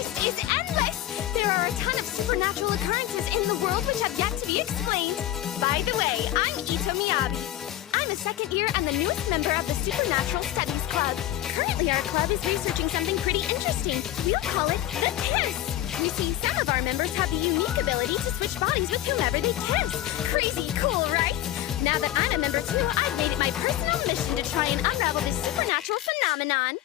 list is endless! There are a ton of supernatural occurrences in the world which have yet to be explained. By the way, I'm Ito Miyabi. I'm a second year and the newest member of the Supernatural Studies Club. Currently, our club is researching something pretty interesting. We'll call it the Kiss. You see, some of our members have the unique ability to switch bodies with whomever they kiss. Crazy cool, right? Now that I'm a member too, I've made it my personal mission to try and unravel this supernatural phenomenon.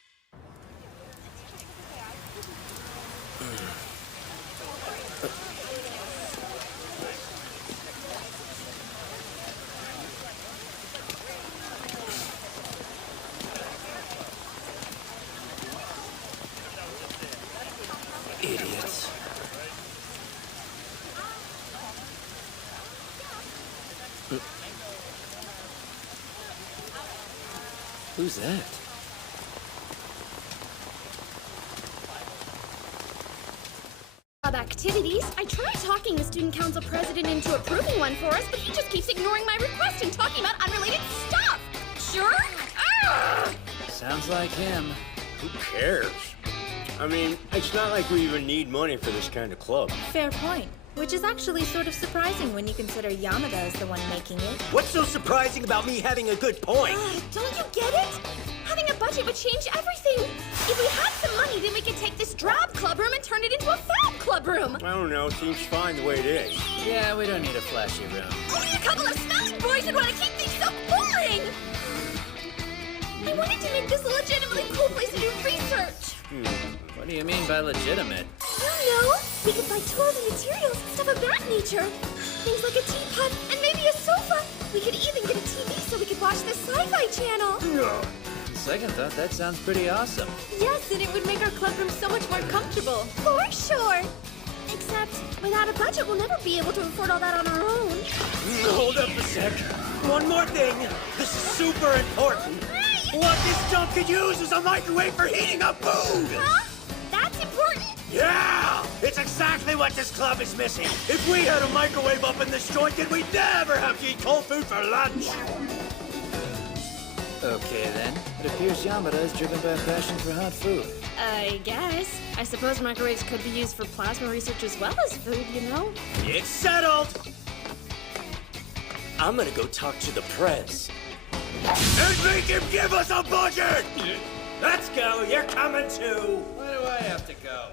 Idiots. Who's that? Activities. I tried talking the student council president into approving one for us, but he just keeps ignoring my request and talking about unrelated stuff. Sure? Sounds like him. Who cares? I mean, it's not like we even need money for this kind of club. Fair point. Which is actually sort of surprising when you consider Yamada is the one making it. What's so surprising about me having a good point? Don't you get it? Having a budget would change everything. If we had some money, then we could take this drab club room and turn it into a fab club room. I don't know, seems fine the way it is. Yeah, we don't need a flashy room. Only a couple of smelly boys would want to keep things so boring. I wanted to make this a legitimately cool place to do research. What do you mean by legitimate? You know, we could buy tools and materials and stuff of that nature. Things like a teapot and maybe a sofa. We could even get a TV so we could watch the sci-fi channel. On second thought, that sounds pretty awesome. Yes, and it would make our club room so much more comfortable. For sure. Except, without a budget, we'll never be able to afford all that on our own. Hold up a sec. One more thing. This is super important. What this junk could use is a microwave for heating up food. Huh? That's important? Yeah! It's exactly what this club is missing. If we had a microwave up in this joint, then we'd never have to eat cold food for lunch. Okay, then. It appears Yamada is driven by a passion for hot food. I guess. I suppose microwaves could be used for plasma research as well as food, you know? It's settled. I'm gonna go talk to the press. And make him give us a budget! Let's go, you're coming too. Why do I have to go?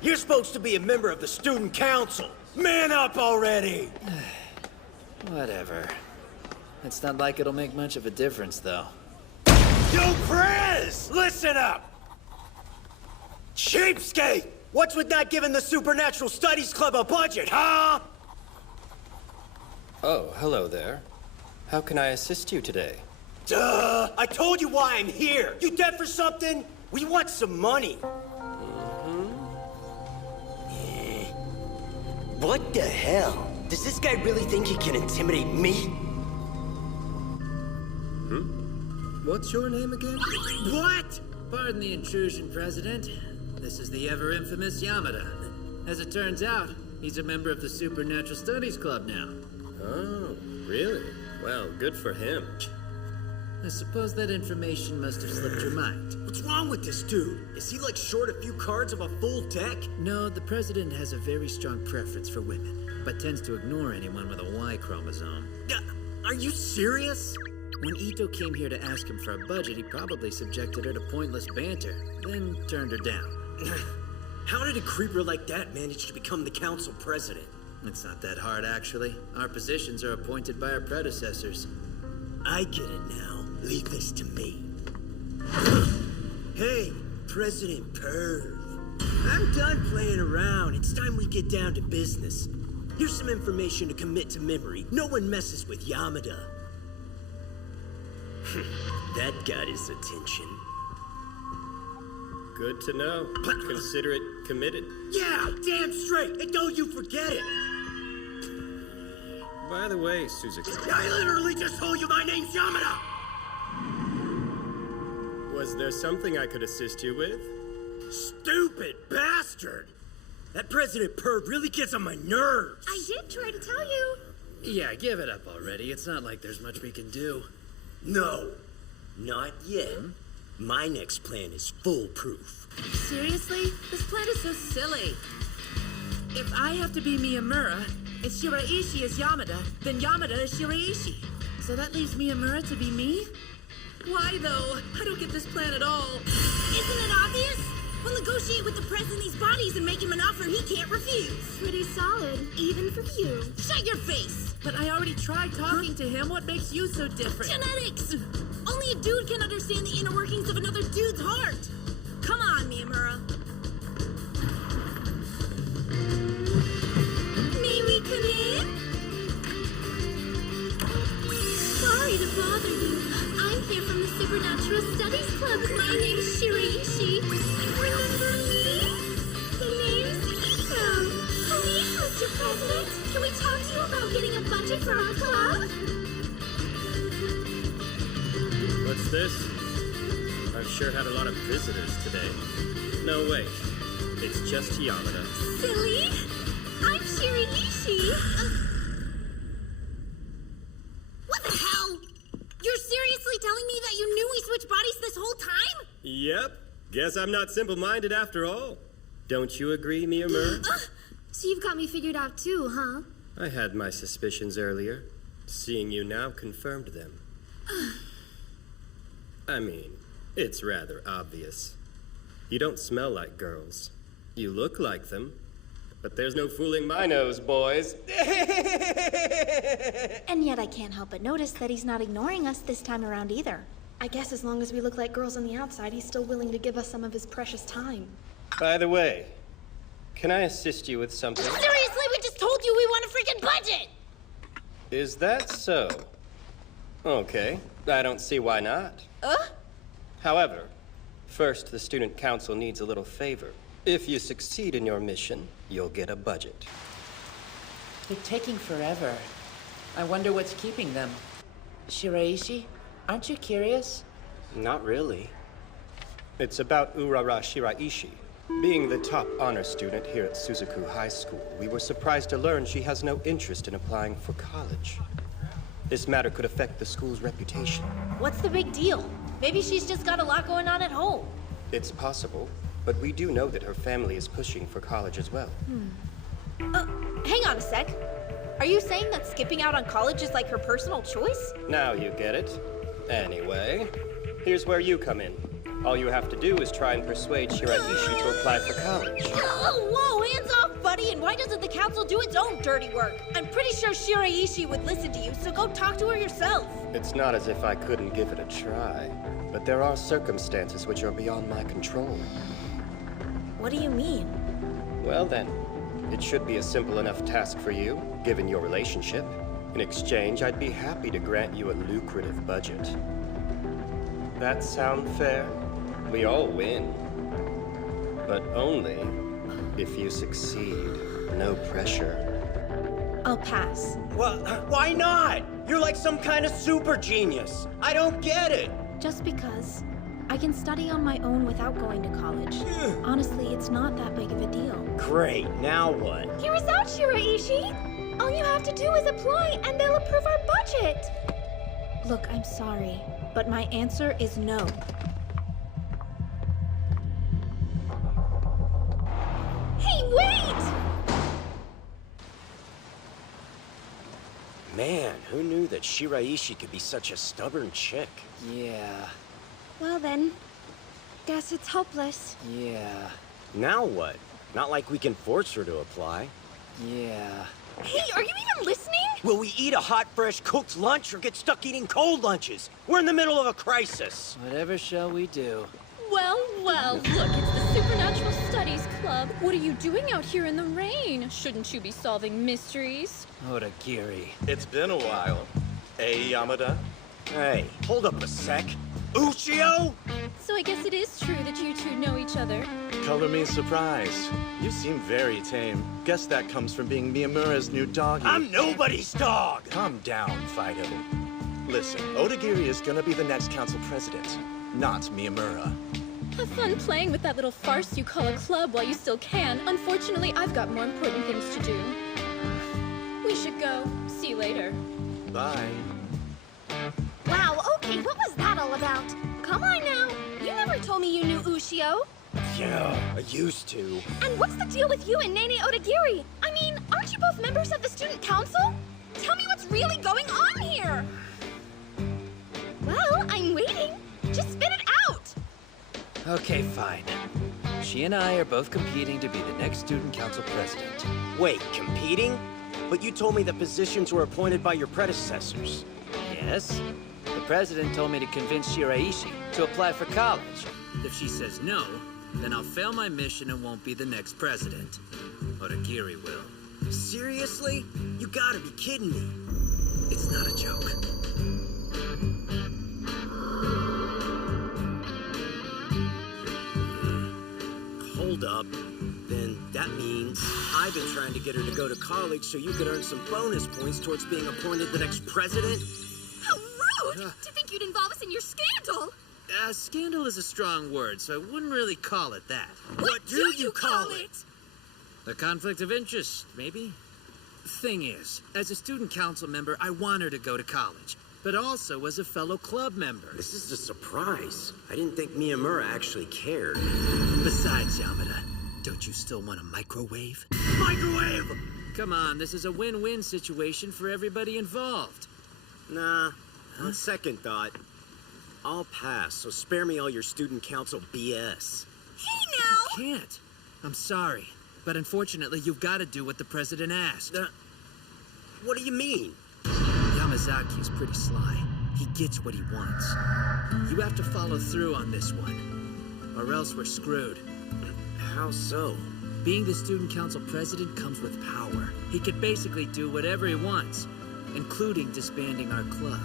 You're supposed to be a member of the student council. Man up already! Whatever. It's not like it'll make much of a difference, though. Yo, Prez! Listen up! Cheapskate! What's with not giving the Supernatural Studies Club a budget, huh? Oh, hello there. How can I assist you today? Duh! I told you why I'm here! You dead for something? We want some money. What the hell? Does this guy really think he can intimidate me? What's your name again? What? Pardon the intrusion, President. This is the ever-infamous Yamada. As it turns out, he's a member of the Supernatural Studies Club now. Oh, really? Well, good for him. I suppose that information must have slipped your mind. What's wrong with this dude? Is he like short a few cards of a full deck? No, the President has a very strong preference for women, but tends to ignore anyone with a Y chromosome. Are you serious? When Ito came here to ask him for a budget, he probably subjected her to pointless banter, then turned her down. How did a creeper like that manage to become the council president? It's not that hard, actually. Our positions are appointed by our predecessors. I get it now. Leave this to me. Hey, President Perv. I'm done playing around. It's time we get down to business. Here's some information to commit to memory. No one messes with Yamada. That got his attention. Good to know. Consider it committed. Yeah, damn straight. And don't you forget it. By the way, Suzuki, I literally just told you my name's Yamada. was there something I could assist you with? Stupid bastard. That President Perv really gets on my nerves. I did try to tell you. Yeah, give it up already. It's not like there's much we can do. No, not yet. My next plan is foolproof. Seriously? This plan is so silly. If I have to be Miyamura, and Shiraishi is Yamada, then Yamada is Shiraishi. So that leaves Miyamura to be me? Why, though? I don't get this plan at all. Isn't it obvious? We'll negotiate with the press in these bodies and make him an offer he can't refuse. Pretty solid, even for you. Shut your face! But I already tried talking to him. What makes you so different? Genetics! Only a dude can understand the inner workings of another dude's heart. Come on, Miyamura. May we come in? Sorry to bother you. I'm here from the Supernatural Studies Club. My name's Shiraishi. Remember me? The name's Ito. Please, Mr. President, can we talk to you about getting a budget for our club? What's this? I've sure had a lot of visitors today. No, wait. It's just Yamada. Silly. I'm Shiraishi. What the hell? You're seriously telling me that you knew we switched bodies this whole time? Yep. Guess I'm not simple-minded after all. Don't you agree, Miyamura? So you've got me figured out too, huh? I had my suspicions earlier. Seeing you now confirmed them. I mean, it's rather obvious. You don't smell like girls. You look like them. But there's no fooling my nose, boys. And yet I can't help but notice that he's not ignoring us this time around either. I guess as long as we look like girls on the outside, he's still willing to give us some of his precious time. By the way, can I assist you with something? Seriously, we just told you we want a freaking budget! Is that so? Okay, I don't see why not. However, first the student council needs a little favor. If you succeed in your mission, you'll get a budget. They're taking forever. I wonder what's keeping them. Shiraishi, aren't you curious? Not really. It's about Urara Shiraishi. Being the top honor student here at Suzaku High School, we were surprised to learn she has no interest in applying for college. This matter could affect the school's reputation. What's the big deal? Maybe she's just got a lot going on at home. It's possible, but we do know that her family is pushing for college as well. Hang on a sec. Are you saying that skipping out on college is like her personal choice? Now you get it. Anyway, here's where you come in. All you have to do is try and persuade Shiraishi to apply for college. Oh, whoa, hands off, buddy! And why doesn't the council do its own dirty work? I'm pretty sure Shiraishi would listen to you, so go talk to her yourself. It's not as if I couldn't give it a try, but there are circumstances which are beyond my control. What do you mean? Well then, it should be a simple enough task for you, given your relationship. In exchange, I'd be happy to grant you a lucrative budget. That sound fair? We all win. But only if you succeed. No pressure. I'll pass. Well, why not? You're like some kind of super genius. I don't get it. Just because. I can study on my own without going to college. Honestly, it's not that big of a deal. Great, now what? Hear us out, Shiraishi. All you have to do is apply, and they'll approve our budget. Look, I'm sorry, but my answer is no. Hey, wait! Man, who knew that Shiraishi could be such a stubborn chick? Yeah, Well then, guess it's hopeless. yeah, Now what? Not like we can force her to apply. yeah. Hey, are you even listening? Will we eat a hot, fresh cooked lunch or get stuck eating cold lunches? We're in the middle of a crisis. Whatever shall we do? Well, well, look, it's the Supernatural Studies Club. What are you doing out here in the rain? Shouldn't you be solving mysteries? Odagiri. It's been a while. Yamada? Hey, hold up a sec. Ushio? So I guess it is true that you two know each other. Color me surprised. You seem very tame. Guess that comes from being Miyamura's new doggy. I'm nobody's dog! Calm down, Fido. Listen, Odagiri is gonna be the next council president, not Miyamura. Have fun playing with that little farce you call a club while you still can. Unfortunately, I've got more important things to do. We should go. See you later. Bye. Wow, okay, what was that all about? Come on now. You me you knew Ushio. Yeah, I used to. And what's the deal with you and Nene Odagiri? I mean, aren't you both members of the student council? Tell me what's really going on here. Well, I'm waiting. Just spit it out. Okay, fine. She and I are both competing to be the next student council president. Wait, competing? But you told me the positions were appointed by your predecessors. Yes? The president told me to convince Shiraishi to apply for college. If she says no, then I'll fail my mission and won't be the next president. Odagiri will. Seriously? You gotta be kidding me. It's not a joke. Hold up. Then that means I've been trying to get her to go to college so you could earn some bonus points towards being appointed the next president? How rude! To think you'd involve us in your scandal! Scandal is a strong word, so I wouldn't really call it that. What do you call it? A conflict of interest, maybe? Thing is, as a student council member, I want her to go to college, but also as a fellow club member. This is a surprise. I didn't think Miyamura actually cared. Besides, Yamada, don't you still want a microwave? Microwave! Come on, this is a win-win situation for everybody involved. Nah, on second thought, I'll pass, so spare me all your student council BS. Hey now! Can't. I'm sorry, but unfortunately, you've got to do what the president asked. What do you mean? Yamazaki's pretty sly. He gets what he wants. You have to follow through on this one, or else we're screwed. How so? Being the student council president comes with power. He could basically do whatever he wants, including disbanding our club.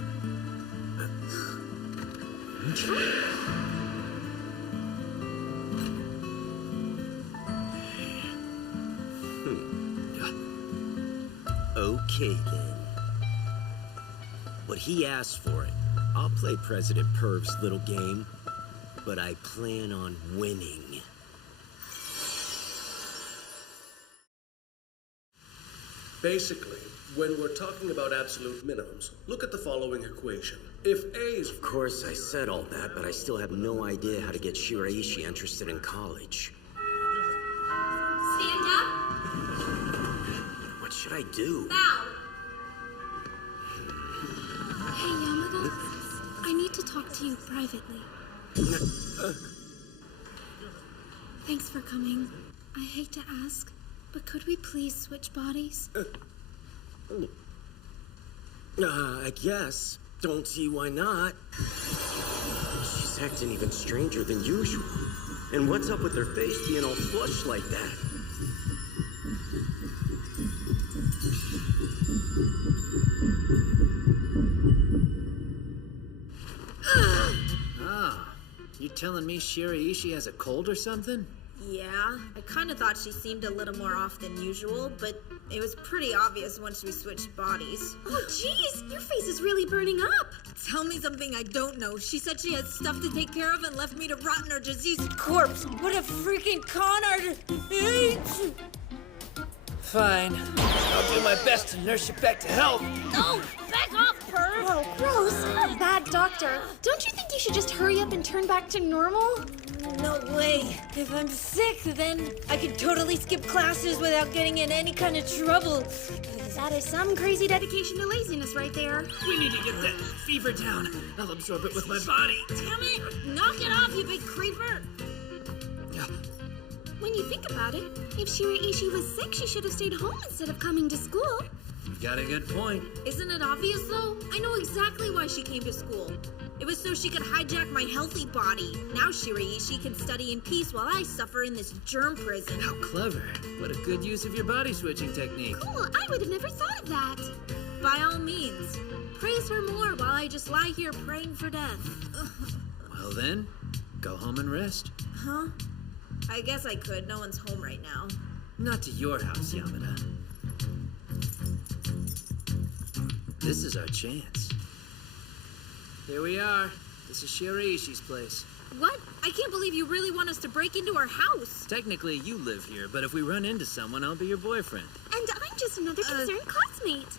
Okay, then. But he asked for it. I'll play President Perv's little game, but I plan on winning. Basically, when we're talking about absolute minimums, look at the following equation. If A is... Of course, I said all that, but I still have no idea how to get Shiraishi interested in college. Stand up. What should I do? Bow. Hey, Yamada. I need to talk to you privately. Thanks for coming. I hate to ask, but could we please switch bodies? I guess. Don't see why not. She's acting even stranger than usual. And what's up with her face being all flushed like that? You telling me Shiraishi has a cold or something? Yeah, I kind of thought she seemed a little more off than usual, but it was pretty obvious once we switched bodies. Oh, jeez, your face is really burning up. Tell me something I don't know. She said she had stuff to take care of and left me to rot in her diseased corpse. What a freaking con artist! Fine. I'll do my best to nurse you back to health. No, back off, Perv. Oh, gross. You're a bad doctor. Don't you think you should just hurry up and turn back to normal? No way. If I'm sick, then I could totally skip classes without getting in any kind of trouble. That is some crazy dedication to laziness right there. We need to get that fever down. I'll absorb it with my body. Damn it! Knock it off, you big creeper! When you think about it, if Shiraishi was sick, she should have stayed home instead of coming to school. You got a good point. Isn't it obvious, though? I know exactly why she came to school. It was so she could hijack my healthy body. Now Shiraishi can study in peace while I suffer in this germ prison. How clever. What a good use of your body switching technique. Cool, I would have never thought of that. By all means, praise her more while I just lie here praying for death. Well then, go home and rest. Huh? I guess I could. No one's home right now. Not to your house, Yamada. This is our chance. Here we are. This is Shiraishi's place. What? I can't believe you really want us to break into her house. Technically, you live here, but if we run into someone, I'll be your boyfriend. And I'm just another concerned classmate.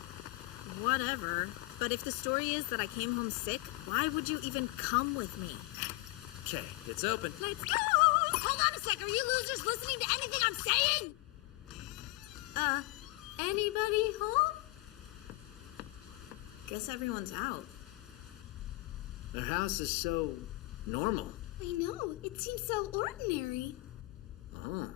Whatever. But if the story is that I came home sick, why would you even come with me? Okay, it's open. Let's go! Hold on a sec. Are you losers listening to anything I'm saying? Anybody home? Guess everyone's out. Their house is so normal. I know. It seems so ordinary. Oh.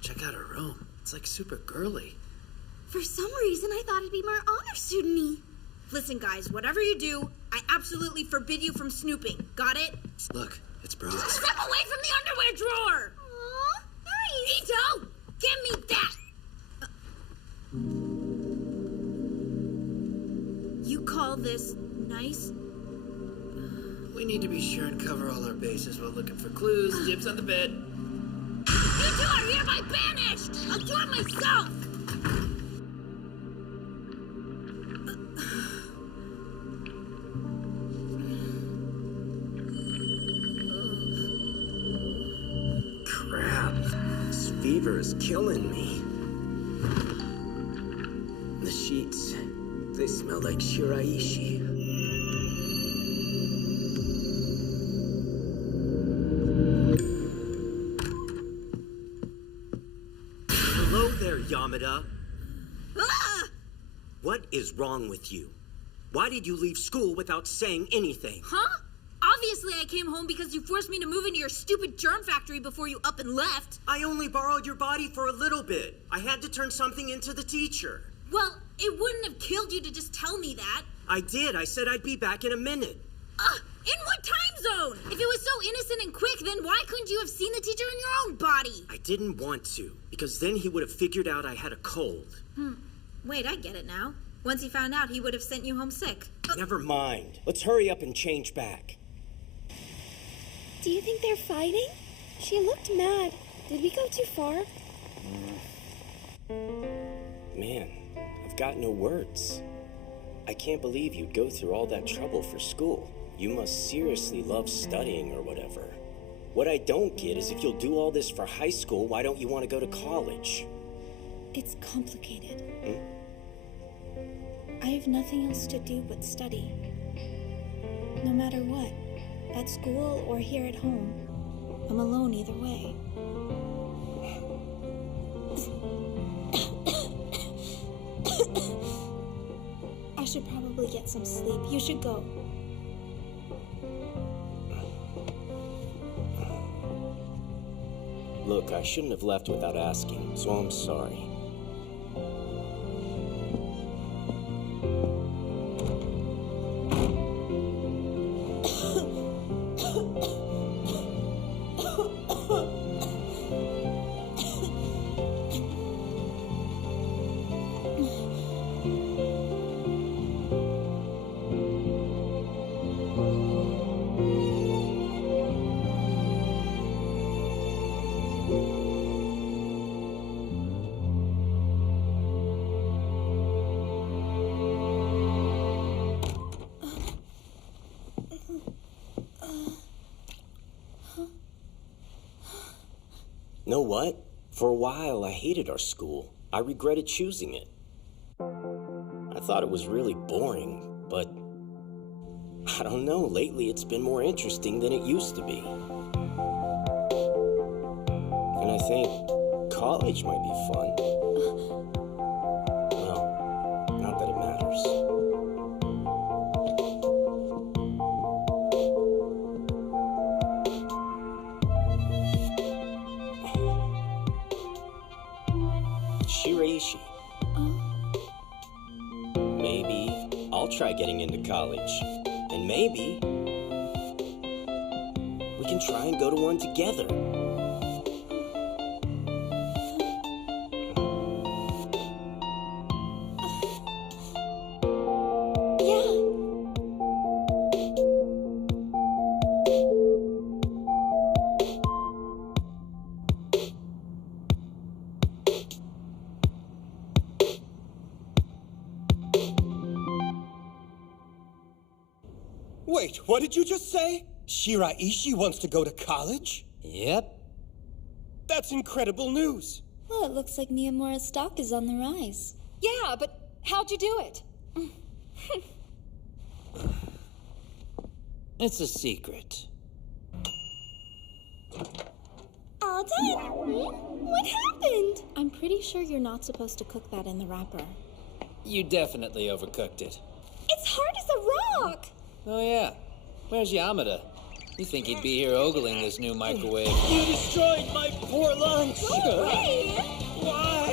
Check out her room. It's like super girly. For some reason, I thought it'd be more honor student-y. Listen, guys, whatever you do, I absolutely forbid you from snooping. Got it? Look, it's bras. Step away from the underwear drawer! Aw, nice. Ito! Give me that! You call this nice? We need to be sure and cover all our bases while looking for clues. Dibs on the bed. You two are hereby banished! I'll do it myself! Crap. This fever is killing me. The sheets, they smell like Shiraishi. Hello there, Yamada. Ah! What is wrong with you? Why did you leave school without saying anything? Huh? Obviously, I came home because you forced me to move into your stupid germ factory before you up and left. I only borrowed your body for a little bit. I had to turn something into the teacher. Well, it wouldn't have killed you to just tell me that. I did. I said I'd be back in a minute. In what time zone? If it was so innocent and quick, then why couldn't you have seen the teacher in your own body? I didn't want to, because then he would have figured out I had a cold. Wait, I get it now. Once he found out, he would have sent you home sick. Never mind. Let's hurry up and change back. Do you think they're fighting? She looked mad. Did we go too far? Man, I've got no words. I can't believe you'd go through all that trouble for school. You must seriously love studying or whatever. What I don't get is if you'll do all this for high school, why don't you want to go to college? It's complicated. I have nothing else to do but study. No matter what, at school or here at home, I'm alone either way. I should probably get some sleep. You should go. Look, I shouldn't have left without asking, so I'm sorry. Know what? For a while, I hated our school. I regretted choosing it. I thought it was really boring, but I don't know, lately it's been more interesting than it used to be. And I think college might be fun. Well, not that it matters. Shiraishi. Maybe I'll try getting into college. And maybe we can try and go to one together. Wait, what did you just say? Shiraishi wants to go to college? Yep. That's incredible news. Well, it looks like Miyamura's stock is on the rise. Yeah, but How'd you do it? It's a secret. All done. What happened? I'm pretty sure you're not supposed to cook that in the wrapper. You definitely overcooked it. It's hard as a rock. Oh yeah. Where's Yamada? You think he'd be here ogling this new microwave? You destroyed my poor lunch! Go away. Why?